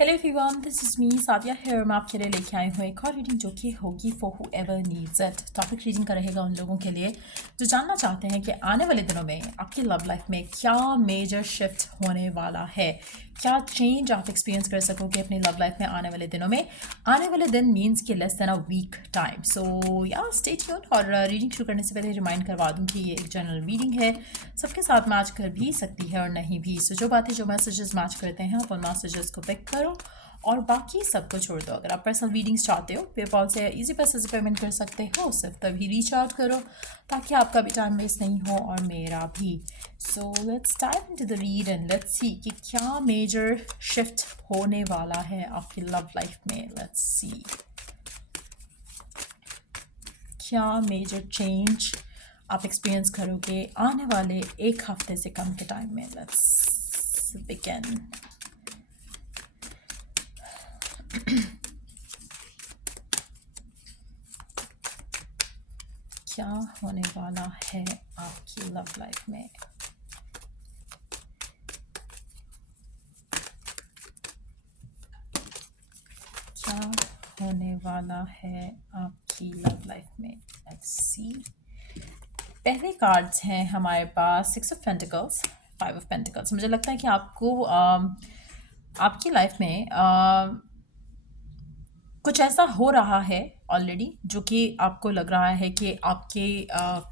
Hello everyone, this is me Sadia here. मैं आपके लिए लेके आई हूँ एक और रीडिंग जो कि होगी for whoever needs it. Topic reading का रहेगा उन लोगों के लिए जो जानना चाहते हैं कि आने वाले दिनों में आपकी लव लाइफ में क्या मेजर शिफ्ट होने वाला है, क्या चेंज आप एक्सपीरियंस कर सकोगे अपनी लव लाइफ में आने वाले दिनों में। आने वाले दिन मीन्स कि less than a week time. So yeah stay tuned. और रीडिंग शुरू करने से पहले रिमाइंड करवा दूँ कि ये एक जनरल रीडिंग है, सबके साथ मैच कर भी सकती है और नहीं भी। सो जो बातें जो मैसेजेस मैच करते हैं आप उन मैसेजेस को पिक करो और बाकी सबको छोड़ दो। अगर आप पर्सनल रीडिंग्स चाहते हो पेपॉल से इजी पैसे से पेमेंट कर सकते हो, सिर्फ तभी रीच आउट करो ताकि आपका भी टाइम वेस्ट नहीं हो और मेरा भी। So let's dive into the read and let's see कि क्या मेजर शिफ्ट होने वाला है आपकी लव लाइफ में। लेट्स सी क्या मेजर चेंज आप एक्सपीरियंस करोगे आने वाले एक हफ्ते से कम के टाइम में। Let's begin. क्या होने वाला है आपकी लव लाइफ में। क्या होने वाला है आपकी लव लाइफ में। Let's see. पहले कार्ड्स हैं हमारे पास 6 ऑफ पेंटिकल्स, 5 ऑफ पेंटिकल्स। मुझे लगता है कि आपको आपकी लाइफ में कुछ ऐसा हो रहा है ऑलरेडी जो कि आपको लग रहा है कि आपके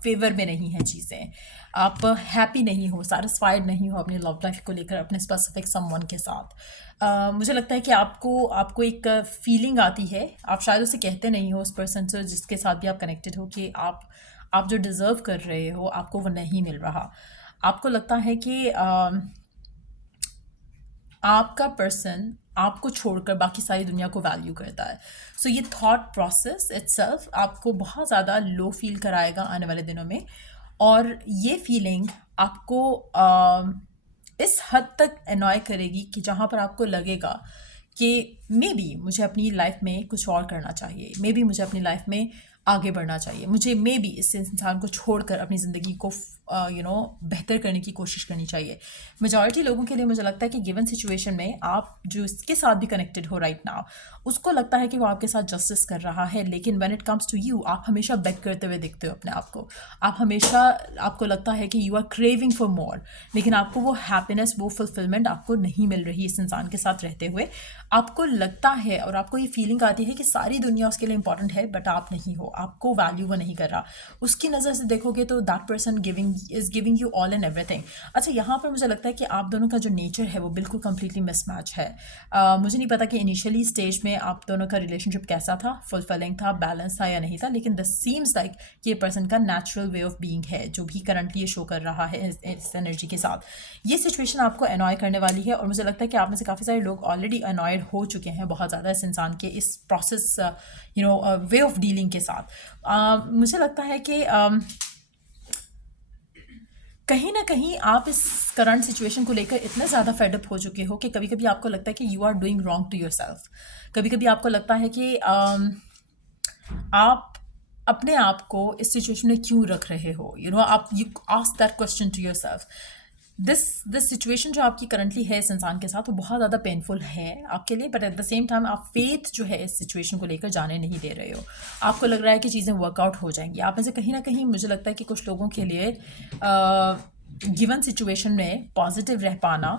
फेवर में नहीं है चीज़ें। आप हैप्पी नहीं हो, सेटिस्फाइड नहीं हो अपनी लव लाइफ को लेकर अपने स्पेसिफिक समवन के साथ। मुझे लगता है कि आपको एक फीलिंग आती है, आप शायद उसे कहते नहीं हो उस पर्सन से जिसके साथ भी आप कनेक्टेड हो, कि आप जो डिज़र्व कर रहे हो आपको वो नहीं मिल रहा। आपको लगता है कि आपका पर्सन आपको छोड़कर बाकी सारी दुनिया को वैल्यू करता है। सो ये थॉट प्रोसेस इटसेल्फ आपको बहुत ज़्यादा लो फील कराएगा आने वाले दिनों में। और ये फीलिंग आपको इस हद तक अनॉय करेगी कि जहाँ पर आपको लगेगा कि मे बी मुझे अपनी लाइफ में कुछ और करना चाहिए, मे बी मुझे अपनी लाइफ में आगे बढ़ना चाहिए, मुझे मे बी इस इंसान को छोड़कर अपनी ज़िंदगी को बेहतर करने की कोशिश करनी चाहिए। मेजॉरिटी लोगों के लिए मुझे लगता है कि गिवन सिचुएशन में आप जो इसके साथ भी कनेक्टेड हो राइट नाउ, उसको लगता है कि वो आपके साथ जस्टिस कर रहा है, लेकिन when it comes to you आप हमेशा बेग करते हुए दिखते हो अपने आप को। आप हमेशा, आपको लगता है कि you are craving for more, लेकिन आपको वो हैप्पीनेस, वो फुलफिलमेंट आपको नहीं मिल रही इस इंसान के साथ रहते हुए। आपको लगता है और आपको ये फीलिंग आती है कि सारी दुनिया उसके लिए इंपॉर्टेंट है बट आप नहीं हो, आपको वैल्यू वो नहीं कर रहा। उसकी नज़र से देखोगे तो that person giving you all and everything. अच्छा, यहाँ पर मुझे लगता है कि आप दोनों का जो नेचर है वो बिल्कुल कंप्लीटली मिसमैच है। मुझे नहीं पता कि इनिशियली स्टेज में आप दोनों का रिलेशनशिप कैसा था, फुलफिलिंग था, बैलेंस था या नहीं था, लेकिन दिस सीम्स लाइक ये पर्सन का नेचुरल वे ऑफ बीइंग है जो भी करंटली ये शो कर रहा है इस एनर्जी के साथ। ये सिचुएशन आपको अनॉय करने वाली है और मुझे लगता है कि आप में से काफ़ी सारे लोग ऑलरेडी अनॉयड हो चुके हैं बहुत ज़्यादा इस इंसान के इस प्रोसेस वे ऑफ डीलिंग के साथ। मुझे लगता है कि कहीं ना कहीं आप इस करंट सिचुएशन को लेकर इतने ज़्यादा फेडअप हो चुके हो कि कभी कभी आपको लगता है कि you are doing wrong to yourself. कभी कभी आपको लगता है कि आप अपने आप को इस सिचुएशन में क्यों रख रहे हो। आप you ask that question to yourself. This situation जो आपकी करंटली है इस इंसान के साथ वो बहुत ज़्यादा पेनफुल है आपके लिए, but at the same time आप फेथ जो है इस सिचुएशन को लेकर जाने नहीं दे रहे हो। आपको लग रहा है कि चीज़ें वर्कआउट हो जाएंगी। आप में से कहीं ना कहीं मुझे लगता है कि कुछ लोगों के लिए गिवन सिचुएशन में पॉजिटिव रह पाना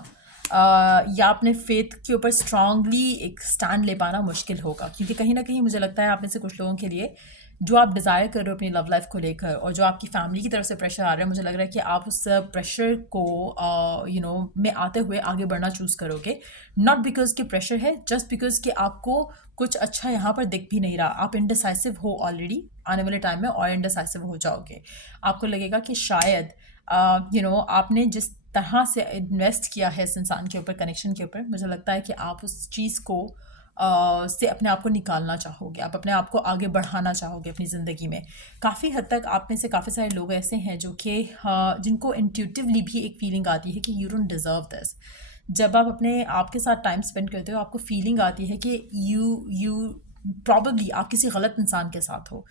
या अपने फेथ के ऊपर स्ट्रांगली एक स्टैंड ले पाना मुश्किल होगा, क्योंकि कहीं ना कहीं मुझे लगता है आप में से कुछ लोगों के लिए जो आप डिज़ायर कर रहे हो अपनी लव लाइफ को लेकर और जो आपकी फैमिली की तरफ से प्रेशर आ रहा है, मुझे लग रहा है कि आप उस प्रेशर को में आते हुए आगे बढ़ना चूज़ करोगे। नॉट बिकॉज कि प्रेशर है, जस्ट बिकॉज कि आपको कुछ अच्छा यहाँ पर दिख भी नहीं रहा। आप इनडिसाइसिव हो ऑलरेडी, आने वाले टाइम में और इनडिसाइसिव हो जाओगे। आपको लगेगा कि शायद आपने जिस तरह से इन्वेस्ट किया है इस इंसान के ऊपर, कनेक्शन के ऊपर, मुझे लगता है कि आप उस चीज़ को से अपने आप को निकालना चाहोगे, आप अपने आप को आगे बढ़ाना चाहोगे अपनी ज़िंदगी में। काफ़ी हद तक आप में से काफ़ी सारे लोग ऐसे हैं जो कि जिनको इंट्यूटिवली भी एक फीलिंग आती है कि यू डोंट डिज़र्व दिस। जब आप अपने आप के साथ टाइम स्पेंड करते हो आपको फीलिंग आती है कि यू प्रॉबली आप किसी गलत इंसान के साथ हो,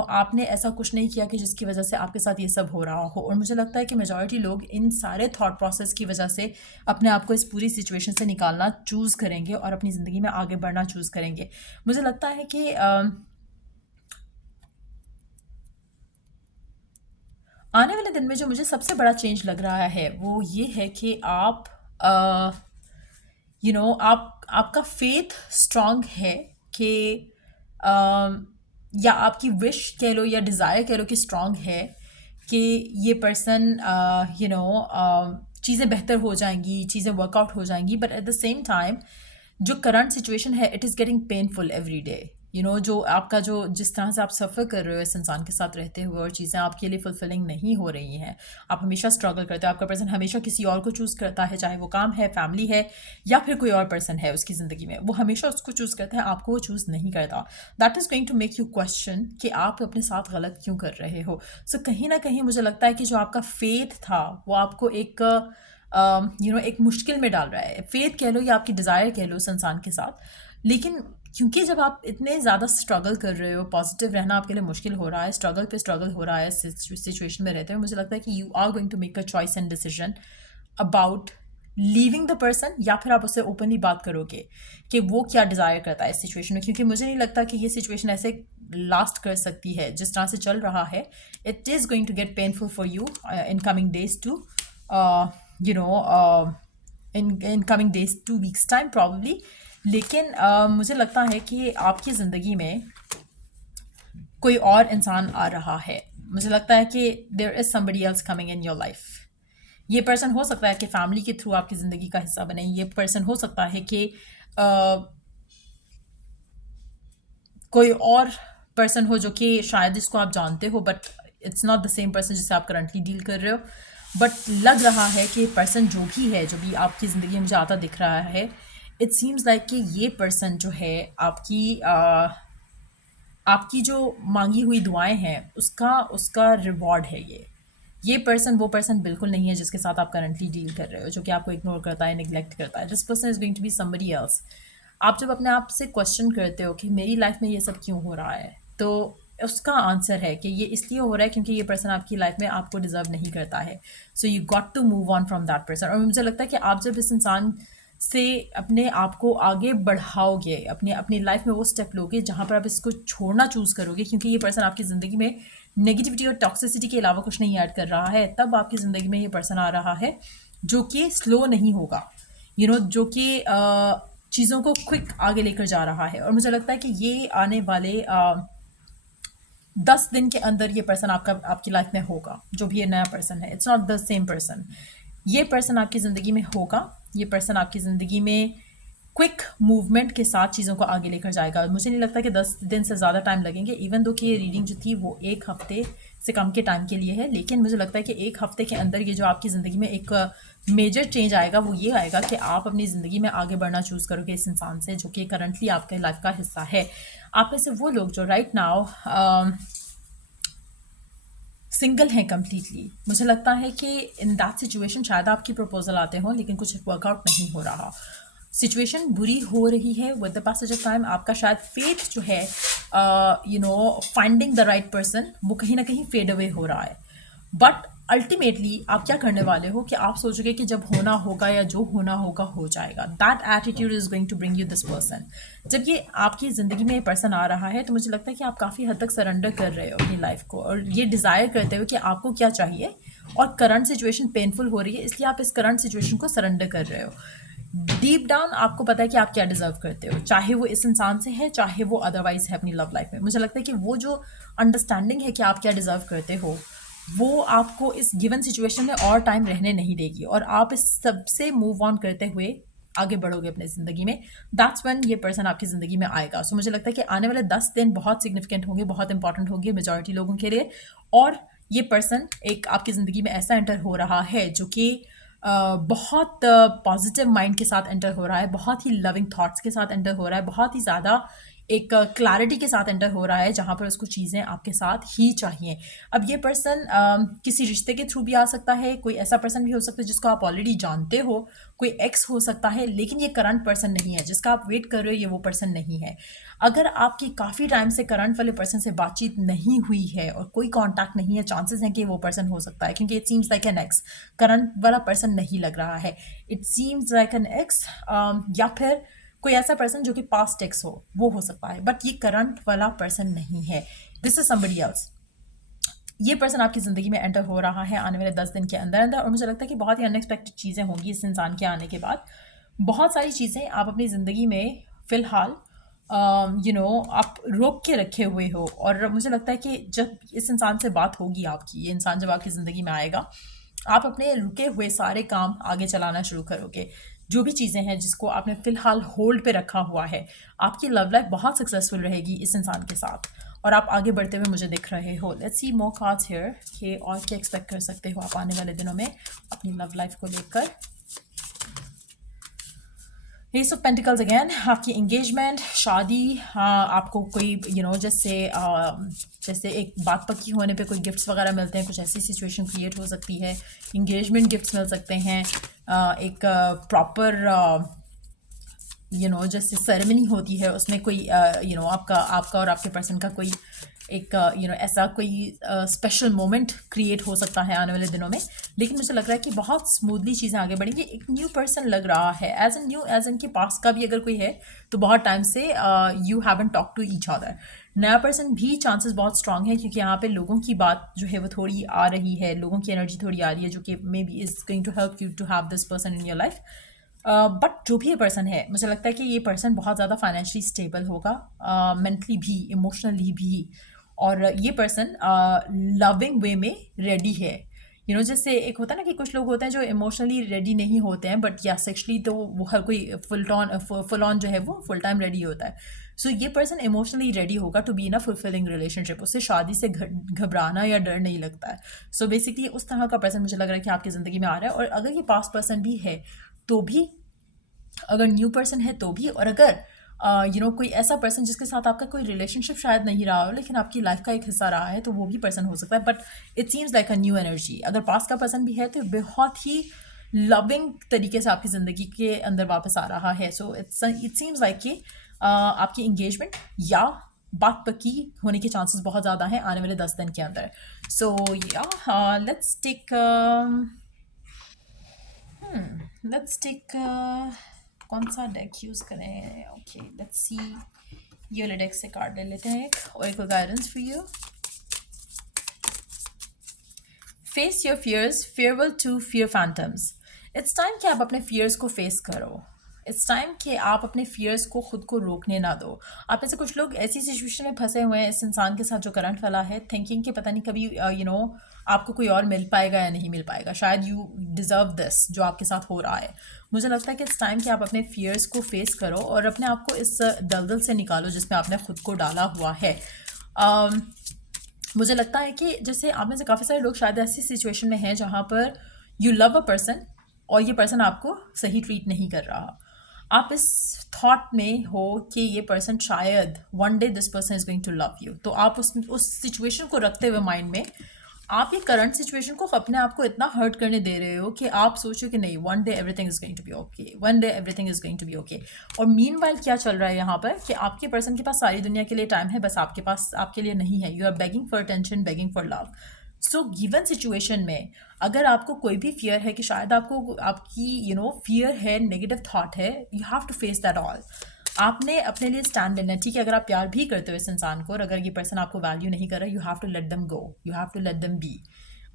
आपने ऐसा कुछ नहीं किया कि जिसकी वजह से आपके साथ ये सब हो रहा हो। और मुझे लगता है कि मेजॉरिटी लोग इन सारे थॉट प्रोसेस की वजह से अपने आप को इस पूरी सिचुएशन से निकालना चूज़ करेंगे और अपनी ज़िंदगी में आगे बढ़ना चूज़ करेंगे। मुझे लगता है कि आने वाले दिन में जो मुझे सबसे बड़ा चेंज लग रहा है वो ये है कि आप आपका फेथ स्ट्रांग है कि अम, या आपकी विश कह लो या डिज़ायर कह लो कि स्ट्रांग है कि ये पर्सन चीज़ें बेहतर हो जाएंगी, चीज़ें वर्कआउट हो जाएंगी, but at the same time जो करंट सिचुएशन है it is getting painful every day. जो आपका जो जिस तरह से आप सफ़र कर रहे हो इस इंसान के साथ रहते हुए और चीज़ें आपके लिए फुलफिलिंग नहीं हो रही हैं, आप हमेशा स्ट्रगल करते हो, आपका पर्सन हमेशा किसी और को चूज़ करता है, चाहे वो काम है, फैमिली है या फिर कोई और पर्सन है उसकी ज़िंदगी में, वो हमेशा उसको चूज़ करता है, आपको वो चूज़ नहीं करता। That is going to make you question कि आप अपने साथ गलत क्यों कर रहे हो। सो कहीं ना कहीं मुझे लगता है कि जो आपका फेथ था वो आपको एक एक मुश्किल में डाल रहा है। फेथ कह लो या आपकी डिज़ायर कह लो उस इंसान के साथ। लेकिन क्योंकि जब आप इतने ज़्यादा स्ट्रगल कर रहे हो, पॉजिटिव रहना आपके लिए मुश्किल हो रहा है, स्ट्रगल पे स्ट्रगल हो रहा है सिचुएशन में रहते हो, मुझे लगता है कि you are going to make a choice and decision about leaving the person, या फिर आप उससे ओपनली बात करोगे कि वो क्या डिज़ायर करता है इस सिचुएशन में। क्योंकि मुझे नहीं लगता कि ये सिचुएशन ऐसे लास्ट कर सकती है जिस तरह से चल रहा है। It is going to get painful for you in coming days to in coming days 2 weeks time probably. लेकिन मुझे लगता है कि आपकी ज़िंदगी में कोई और इंसान आ रहा है। मुझे लगता है कि there is somebody else coming in your life. ये पर्सन हो सकता है कि फैमिली के थ्रू आपकी ज़िंदगी का हिस्सा बने, ये पर्सन हो सकता है कि कोई और पर्सन हो जो कि शायद इसको आप जानते हो, but it's not the same person जिससे आप करंटली डील कर रहे हो। बट लग रहा है कि पर्सन जो भी आपकी ज़िंदगी में मुझे आता दिख रहा है, इट सीम्स लाइक कि ये पर्सन जो है आपकी जो मांगी हुई दुआएं हैं उसका उसका रिवॉर्ड है ये पर्सन वो पर्सन बिल्कुल नहीं है जिसके साथ आप करंटली डील कर रहे हो, जो कि आपको इग्नोर करता है, निगलेक्ट करता है। This person is going to be somebody else. आप जब अपने आप से क्वेश्चन करते हो कि मेरी लाइफ में ये सब क्यों हो रहा है, तो उसका आंसर है कि ये इसलिए हो रहा है क्योंकि ये पर्सन आपकी लाइफ में आपको डिजर्व नहीं करता है। So you got to move on from that person. और मुझे लगता है कि आप जब इस इंसान से अपने आप को आगे बढ़ाओगे, अपनी लाइफ में वो स्टेप लोगे जहाँ पर आप इसको छोड़ना चूज़ करोगे, क्योंकि ये पर्सन आपकी ज़िंदगी में नेगेटिविटी और टॉक्सिसिटी के अलावा कुछ नहीं ऐड कर रहा है, तब आपकी ज़िंदगी में ये पर्सन आ रहा है जो कि स्लो नहीं होगा, जो कि चीज़ों को क्विक आगे लेकर जा रहा है। और मुझे लगता है कि ये आने वाले 10 दिन के अंदर ये पर्सन आपकी लाइफ में होगा, जो भी ये नया पर्सन है। It's not the same person. ये पर्सन आपकी ज़िंदगी में होगा, ये पर्सन आपकी ज़िंदगी में क्विक मूवमेंट के साथ चीज़ों को आगे लेकर जाएगा। मुझे नहीं लगता कि 10 दिन से ज़्यादा टाइम लगेंगे, इवन दो कि ये रीडिंग जो थी वो 1 हफ्ते से कम के टाइम के लिए है। लेकिन मुझे लगता है कि 1 हफ्ते के अंदर ये जो आपकी ज़िंदगी में एक मेजर चेंज आएगा वो ये आएगा कि आप अपनी ज़िंदगी में आगे बढ़ना चूज़ करोगे इस इंसान से, जो कि करंटली आपके लाइफ का हिस्सा है। आप में से वो लोग जो राइट नाउ सिंगल हैं कम्प्लीटली, मुझे लगता है कि इन दैट सिचुएशन शायद आपकी प्रपोजल आते हों लेकिन कुछ वर्कआउट नहीं हो रहा, सिचुएशन बुरी हो रही है। With the passage of time आपका शायद फेथ जो है फाइंडिंग द राइट पर्सन वो कहीं ना कहीं फेड अवे हो रहा है। बट अल्टीमेटली आप क्या करने वाले हो कि आप सोचोगे कि जब होना होगा या जो होना होगा हो जाएगा। That attitude is going to bring you this person. जब ये आपकी ज़िंदगी में ये पर्सन आ रहा है तो मुझे लगता है कि आप काफ़ी हद तक सरेंडर कर रहे हो अपनी लाइफ को, और ये डिज़ायर करते हो कि आपको क्या चाहिए, और करंट सिचुएशन पेनफुल हो रही है इसलिए आप इस करंट सिचुएशन को सरेंडर कर रहे हो। डीप डाउन आपको पता है कि आप क्या डिजर्व करते हो, चाहे वो इस इंसान से है चाहे वो अदरवाइज है अपनी लव लाइफ में। मुझे लगता है कि वो जो अंडरस्टैंडिंग है कि आप क्या डिजर्व करते हो वो आपको इस गिवन सिचुएशन में और टाइम रहने नहीं देगी, और आप इस सबसे मूव ऑन करते हुए आगे बढ़ोगे अपनी ज़िंदगी में। दैट्स व्हेन ये पर्सन आपकी ज़िंदगी में आएगा। सो मुझे लगता है कि आने वाले 10 दिन बहुत सिग्निफिकेंट होंगे, बहुत इंपॉर्टेंट होंगे मेजॉरिटी लोगों के लिए। और ये पर्सन एक आपकी ज़िंदगी में ऐसा एंटर हो रहा है जो कि बहुत पॉजिटिव माइंड के साथ एंटर हो रहा है, बहुत ही लविंग थॉट्स के साथ एंटर हो रहा है, बहुत ही ज़्यादा एक क्लैरिटी के साथ एंटर हो रहा है जहाँ पर उसको चीज़ें आपके साथ ही चाहिए। अब ये पर्सन किसी रिश्ते के थ्रू भी आ सकता है, कोई ऐसा पर्सन भी हो सकता है जिसको आप ऑलरेडी जानते हो, कोई एक्स हो सकता है, लेकिन ये करंट पर्सन नहीं है जिसका आप वेट कर रहे हो, ये वो पर्सन नहीं है। अगर आपकी काफ़ी टाइम से करंट वाले पर्सन से बातचीत नहीं हुई है और कोई कांटेक्ट नहीं है, चांसेस हैं कि वो पर्सन हो सकता है, क्योंकि it seems like an x. Current वाला पर्सन नहीं लग रहा है, it seems like an x, या फिर कोई ऐसा पर्सन जो कि पास्ट एक्स हो, वो हो सकता है, बट ये करंट वाला पर्सन नहीं है। This is somebody else. ये पर्सन आपकी ज़िंदगी में एंटर हो रहा है आने वाले 10 दिन के अंदर अंदर, और मुझे लगता है कि बहुत ही अनएक्सपेक्टेड चीज़ें होंगी इस इंसान के आने के बाद। बहुत सारी चीज़ें आप अपनी ज़िंदगी में फ़िलहाल आप रोक के रखे हुए हो, और मुझे लगता है कि जब इस इंसान से बात होगी आपकी, ये इंसान जब आपकी ज़िंदगी में आएगा, आप अपने रुके हुए सारे काम आगे चलाना शुरू करोगे। जो भी चीज़ें हैं जिसको आपने फ़िलहाल होल्ड पे रखा हुआ है, आपकी लव लाइफ बहुत सक्सेसफुल रहेगी इस इंसान के साथ, और आप आगे बढ़ते हुए मुझे दिख रहे हो। Let's see more cards here कि और क्या एक्सपेक्ट कर सकते हो आप आने वाले दिनों में अपनी लव लाइफ को लेकर। एस ऑफ पेंटिकल्स अगेन, आपकी एंगेजमेंट, शादी, आपको कोई जैसे एक बात पक्की होने पे कोई गिफ्ट्स वगैरह मिलते हैं, कुछ ऐसी सिचुएशन क्रिएट हो सकती है, एंगेजमेंट गिफ्ट्स मिल सकते हैं, एक प्रॉपर जैसे सेरेमनी होती है उसमें कोई आपका और आपके पर्सन का कोई एक ऐसा कोई स्पेशल मोमेंट क्रिएट हो सकता है आने वाले दिनों में। लेकिन मुझे लग रहा है कि बहुत स्मूथली चीज़ें आगे बढ़ेंगी। एक न्यू पर्सन लग रहा है, एज एन के पास का भी अगर कोई है तो बहुत टाइम से you haven't talk to each other. नया पर्सन भी चांसेस बहुत स्ट्रांग है, क्योंकि यहाँ पे लोगों की बात जो है वो थोड़ी आ रही है, लोगों की एनर्जी थोड़ी आ रही है, जो कि maybe is going to help you to have this person in your life. But जो भी ये पर्सन है, मुझे लगता है कि ये पर्सन बहुत ज़्यादा फाइनेंशियली स्टेबल होगा, मेंटली भी, इमोशनली भी, और ये पर्सन लविंग वे में रेडी है। जैसे एक होता है ना कि कुछ लोग होते हैं जो इमोशनली रेडी नहीं होते हैं, बट या सेक्सुअली तो वो हर कोई फुल ऑन जो है वो फुल टाइम रेडी होता है। सो ये पर्सन इमोशनली रेडी होगा to be in a fulfilling relationship. उससे शादी से घबराना या डर नहीं लगता है। सो बेसिकली उस तरह का पर्सन मुझे लग रहा है कि आपकी ज़िंदगी में आ रहा है, और अगर ये पास्ट पर्सन भी है तो भी, अगर न्यू पर्सन है तो भी, और अगर कोई ऐसा पर्सन जिसके साथ आपका कोई रिलेशनशिप शायद नहीं रहा हो लेकिन आपकी लाइफ का एक हिस्सा रहा है, तो वो भी पर्सन हो सकता है। But it seems like a new energy. अगर पास का पर्सन भी है तो बहुत ही लविंग तरीके से आपकी ज़िंदगी के अंदर वापस आ रहा है। सो इट सीम्स लाइक कि आपकी इंगेजमेंट या बात पक्की होने के चांसेस बहुत ज़्यादा हैं आने वाले 10 दिन के अंदर। सो या लेट्स टेक कौन सा डेक यूज़ करें? ओके, लेट्स सी, ये वाले डेक से कार्ड ले लेते हैं एक, और एक guidance for you. Face your fears, farewell to fear phantoms. It's time कि आप अपने फियर्स को फेस करो। इट्स टाइम कि आप अपने फियर्स को खुद को रोकने ना दो। आप में से कुछ लोग ऐसी सिचुएशन में फंसे हुए हैं इस इंसान के साथ जो करंट वाला है, थिंकिंग कि पता नहीं कभी आपको कोई और मिल पाएगा या नहीं मिल पाएगा, शायद यू डिज़र्व दिस जो आपके साथ हो रहा है। मुझे लगता है कि इट्स टाइम कि आप अपने फियर्स को फेस करो और अपने आप को इस दलदल से निकालो जिसमें आपने खुद को डाला हुआ है। मुझे लगता है कि जैसे आप में से काफ़ी सारे लोग शायद ऐसी सिचुएशन में हैं जहाँ पर यू लव अ पर्सन और ये पर्सन आपको सही ट्रीट नहीं कर रहा। आप इस थॉट में हो कि ये पर्सन शायद one day this person is going to love you, तो आप उस सिचुएशन को रखते हुए माइंड में आप ये करंट सिचुएशन को अपने आप को इतना हर्ट करने दे रहे हो कि आप सोचो कि नहीं, one day everything is going to be okay, one day everything is going to be okay. और मीनवाइल क्या चल रहा है यहाँ पर कि आपके पर्सन के पास सारी दुनिया के लिए टाइम है, बस आपके पास आपके लिए नहीं है। You are begging for attention, begging for love. So given situation में अगर आपको कोई भी फियर है कि शायद आपको आपकी फियर है, नेगेटिव थॉट है, you have to face that all. आपने अपने लिए स्टैंड लेना है। ठीक है, अगर आप प्यार भी करते हो इस इंसान को और अगर ये पर्सन आपको वैल्यू नहीं कर रहा, you have to let them go, you have to let them be.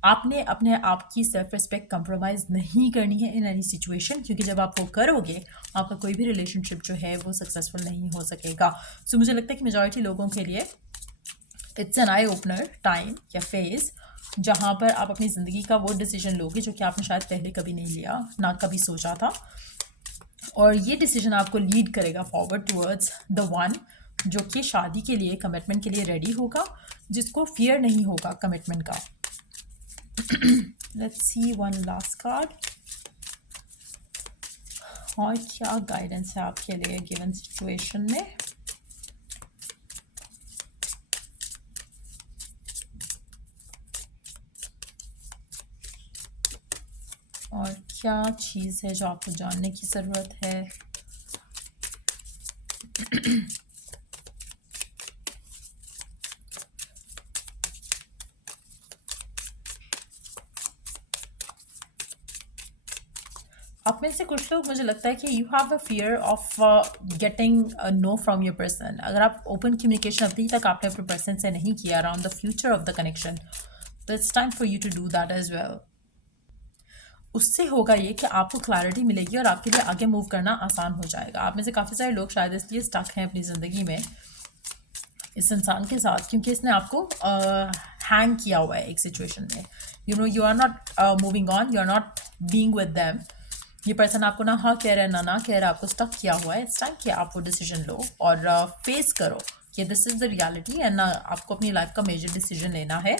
आपने अपने आप की सेल्फ रिस्पेक्ट कंप्रोमाइज़ नहीं करनी है इन एनी सिचुएशन, क्योंकि जब आप वो करोगे आपका कोई भी रिलेशनशिप जो है वो सक्सेसफुल नहीं हो सकेगा। सो मुझे लगता है कि मेजॉरिटी लोगों के लिए it's an eye opener time या फेज जहाँ पर आप अपनी ज़िंदगी का वो डिसीजन लोगे जो कि आपने शायद पहले कभी नहीं लिया, ना कभी सोचा था, और ये डिसीजन आपको लीड करेगा फॉरवर्ड टूवर्ड्स द वन जो कि शादी के लिए, कमिटमेंट के लिए रेडी होगा, जिसको फियर नहीं होगा कमिटमेंट का। Let's see one last card, और क्या गाइडेंस है आपके लिए गिवन सिचुएशन में। क्या चीज़ है जो आपको जानने की ज़रूरत है? आप में से कुछ लोग, मुझे लगता है कि you have a fear of getting know from your person. अगर आप ओपन कम्युनिकेशन अभी तक आपने अपने पर्सन से नहीं किया around the future of the connection, तो it's time for you to do that as well. उससे होगा ये कि आपको क्लैरिटी मिलेगी और आपके लिए आगे मूव करना आसान हो जाएगा। आप में से काफ़ी सारे लोग शायद इसलिए स्टक हैं अपनी ज़िंदगी में इस इंसान के साथ, क्योंकि इसने आपको हैंग किया हुआ है एक सिचुएशन में। You are not moving on, you are not being with them. ये पर्सन आपको ना हाँ कह रहा है ना कह रहा है, आपको स्टक किया हुआ है। इट्स टाइम कि आप वो डिसीजन लो और फेस करो कि this is the reality and आपको अपनी लाइफ का मेजर डिसीजन लेना है।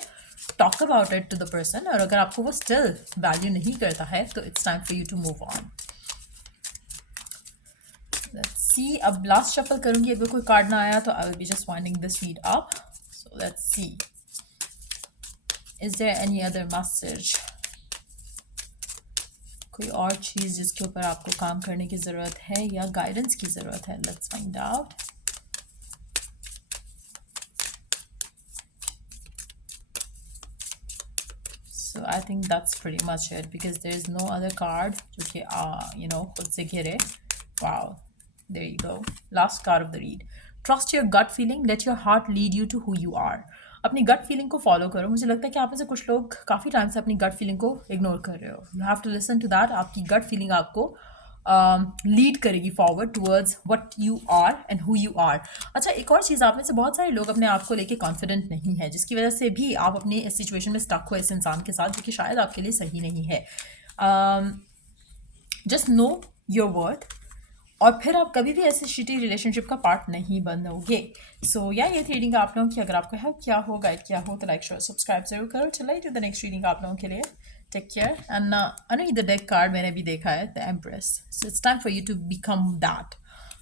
Talk about it to the person, और अगर आपको वो स्टिल वैल्यू नहीं करता है तो it's time for you to move on. Let's see, अब लास्ट शफल करूंगी। अगर कोई कार्ड ना आया तो I will be just winding this read up. So let's see, is there any other message? कोई और चीज़ जिसके ऊपर आपको काम करने की ज़रूरत है या गाइडेंस की ज़रूरत है? Let's find out. So I think that's pretty much it because there is no other card जो कि खुद से घिरे। Wow, there you go. Last card of the read. Trust your gut feeling. Let your heart lead you to who you are. अपनी gut feeling को follow करो। मुझे लगता है कि आप में से कुछ लोग काफ़ी टाइम से अपनी गट फीलिंग को इग्नोर कर रहे हो। You have to listen to that. आपकी गट फीलिंग आपको लीड करेगी forward towards what you are and who you are. अच्छा, एक और चीज़, आप में से बहुत सारे लोग अपने आप को लेके कॉन्फिडेंट नहीं है, जिसकी वजह से भी आप अपनी इस सिचुएशन में स्टक हो इस इंसान के साथ, जो कि शायद आपके लिए सही नहीं है। जस्ट नो योर वर्थ, और फिर आप कभी भी ऐसे शिटी रिलेशनशिप का पार्ट नहीं बनोगे। सो या ये थी रीडिंग आप लोगों की। अगर आपको हेल्प किया हो, गाइड किया हो, तो लाइक शेयर सब्सक्राइब जरूर करो। चलिए टू द नेक्स्ट रीडिंग आप लोगों के लिए। टेक केयर एंड अनु द डेक कार्ड मैंने भी देखा है, the empress. So it's time for you to become that.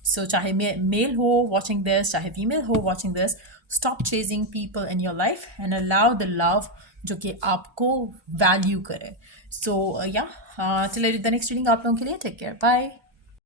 So चाहे मेल हो वॉचिंग दिस, चाहे फीमेल हो watching this, stop chasing people in your life and allow the love जो कि आपको वैल्यू करे। सो या चलिए द नेक्स्ट रीडिंग आप लोगों के लिए। Take care, bye.